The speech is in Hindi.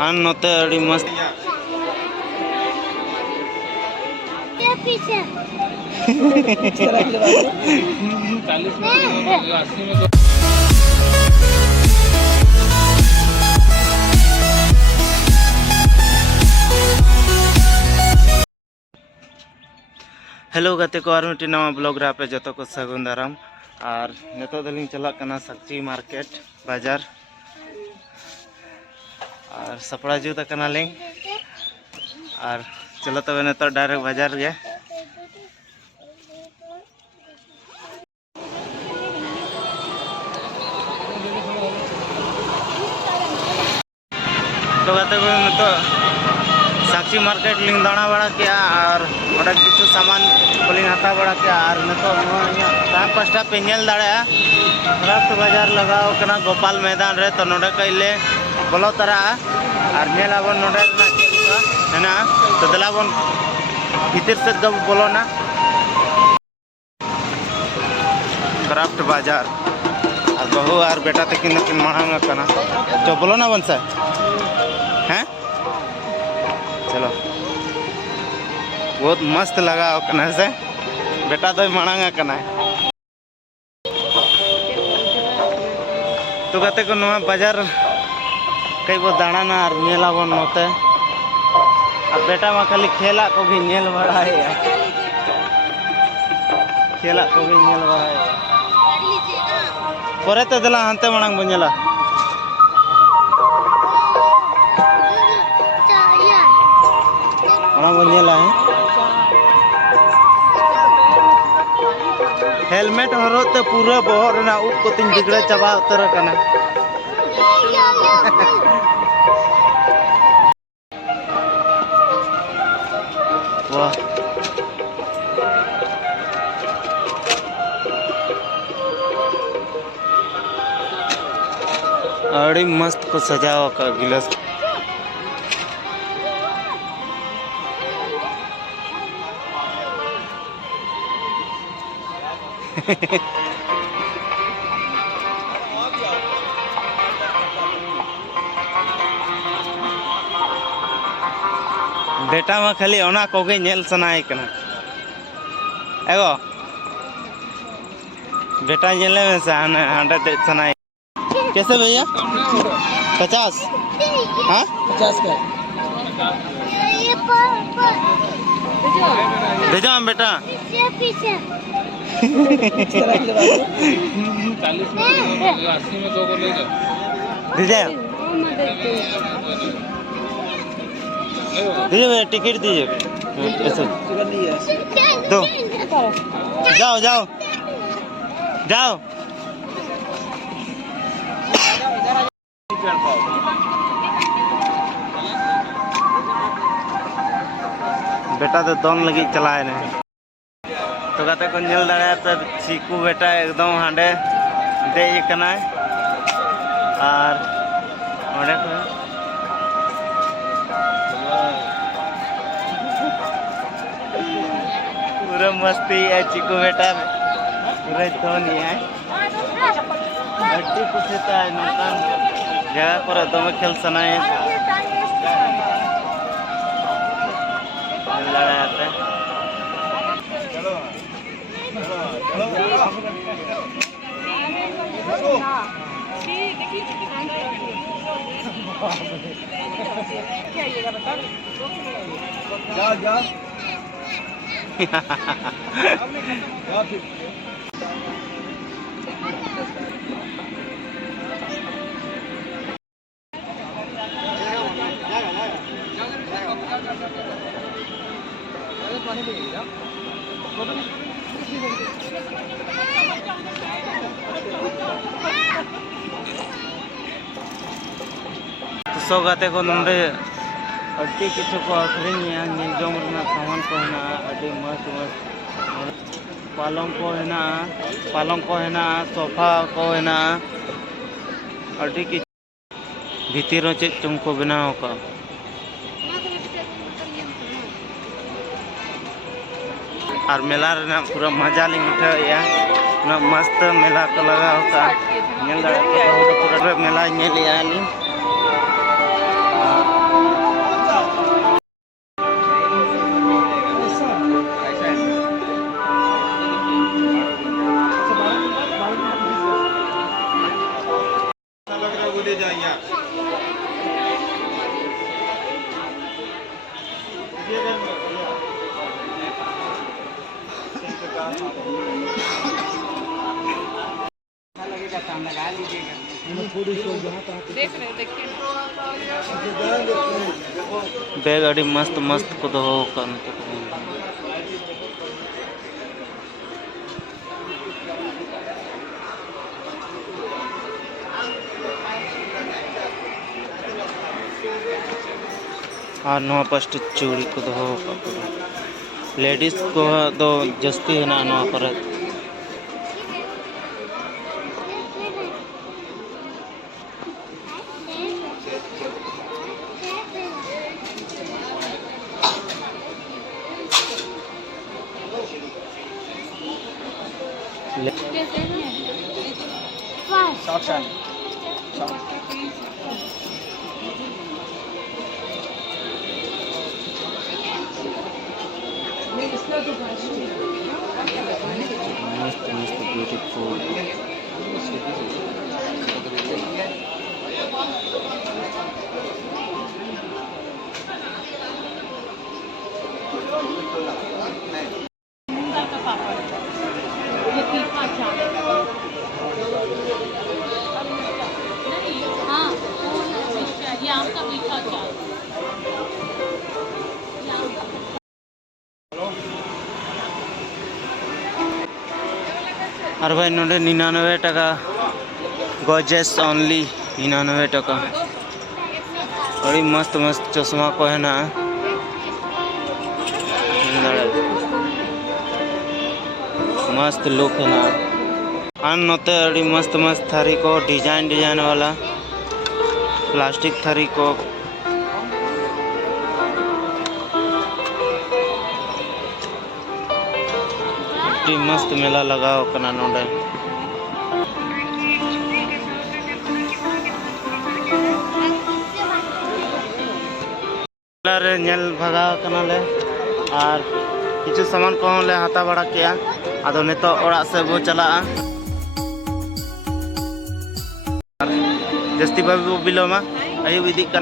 और नोते अड़ी मस्त हेलो गाते को और मिट्टी नवा ब्लॉग रे आपे जतो को सगुन दाराम और नेतो दलिंग चला कना सब्जी मार्केट बाजार और सपड़ा जुत कना लिंग और चलो तबे नेतो डायरेक्ट बाजार गे तो गाते को नेतो सब्जी मार्केट लिंग दाना बड़ा किया और ओडा किछु सामान कोलिंग हाता बड़ा किया और नेतो टाइम पास्टा पे नेल दाड़ा क्राफ्ट बाजार लगाओ कना गोपाल मैदान रे तो नोडे कइले बोलो तरा और नेलाबन नोडे ना चेलका है ना तो दलाबन भीतर से जब बोलो ना क्राफ्ट बाजार और बहू और बेटा तकिन मांगा कना तो बोलो ना बन सा हैं चलो बहुत मस्त लगा कना से बेटा तो मांगा कना तो कहते को नवा बाजार कई वो दाड़ाना और नेला बन होते अब बेटा में खाली खेला को भी नेल बड़ा है खेला को भी नेल बड़ा है परे तो दिला हंते मांग बनेला बनेला है हेलमेट हरोते पूरा बहर ना उप को तीन बिगड़े चबा उतर कना वाह अड़ी मस्त को सजाओ का गिलास बेटा में खाली ओना कोगे नेल सनाई कना एगो बेटा नेले में से हांडे दे सनाई कैसे भैया 50 हाँ 50 का दे जाओ बेटा 40 में 80 में 2 को ले जाओ दे जाओ दीजिए टिकट दीजिए ऐसे दो जाओ जाओ जाओ बेटा तो दोन लगी चलाए ने तो कहते को नेल दाड़ा तो चीकू बेटा एकदम हांडे दे कना और ओडे को पूरा मस्ती है चीकू बेटा पूरा धोनी है अड्डी कुछ है नौकान जगह पर दमे खेल सनाए लड़ाते सो गाते को नोडे अड्डी किछु को अखरिनिया निल जम रना सामान को हेना अड्डी मस्त मस्त पालंग को हेना सोफा को हेना अड्डी कि भीतर चे चुम को बनाओ का और मेला रे पूरा मजा लिंग उठाया ना मस्त मेला को लगा होता नेल दाड़ा पूरा मेला नेल यानी देख रहे देखिए बैग अड़ी मस्त मस्त को दोहो kan और नवा फर्स्ट चूड़ी को दोहो लेडीज को दो जस्ती है ना नवा पर मस्त मस्त ब्यूटीफुल और भाई नोडे 99 टका गॉर्जियस ओनली 99 टका बड़ी मस्त मस्त चश्मा को है ना मस्त लुक है ना अन नोते बड़ी मस्त मस्त थारी को डिजाइन डिजाइन वाला प्लास्टिक थारी को मस्त मेला लगाओ कना नोडे नेल भगाव कना ले और किछु सामान को ले हाथा बड़ा किया आदो नितो ओड़ा से बो चला जस्ती बाबू बिलोमा आयु विधि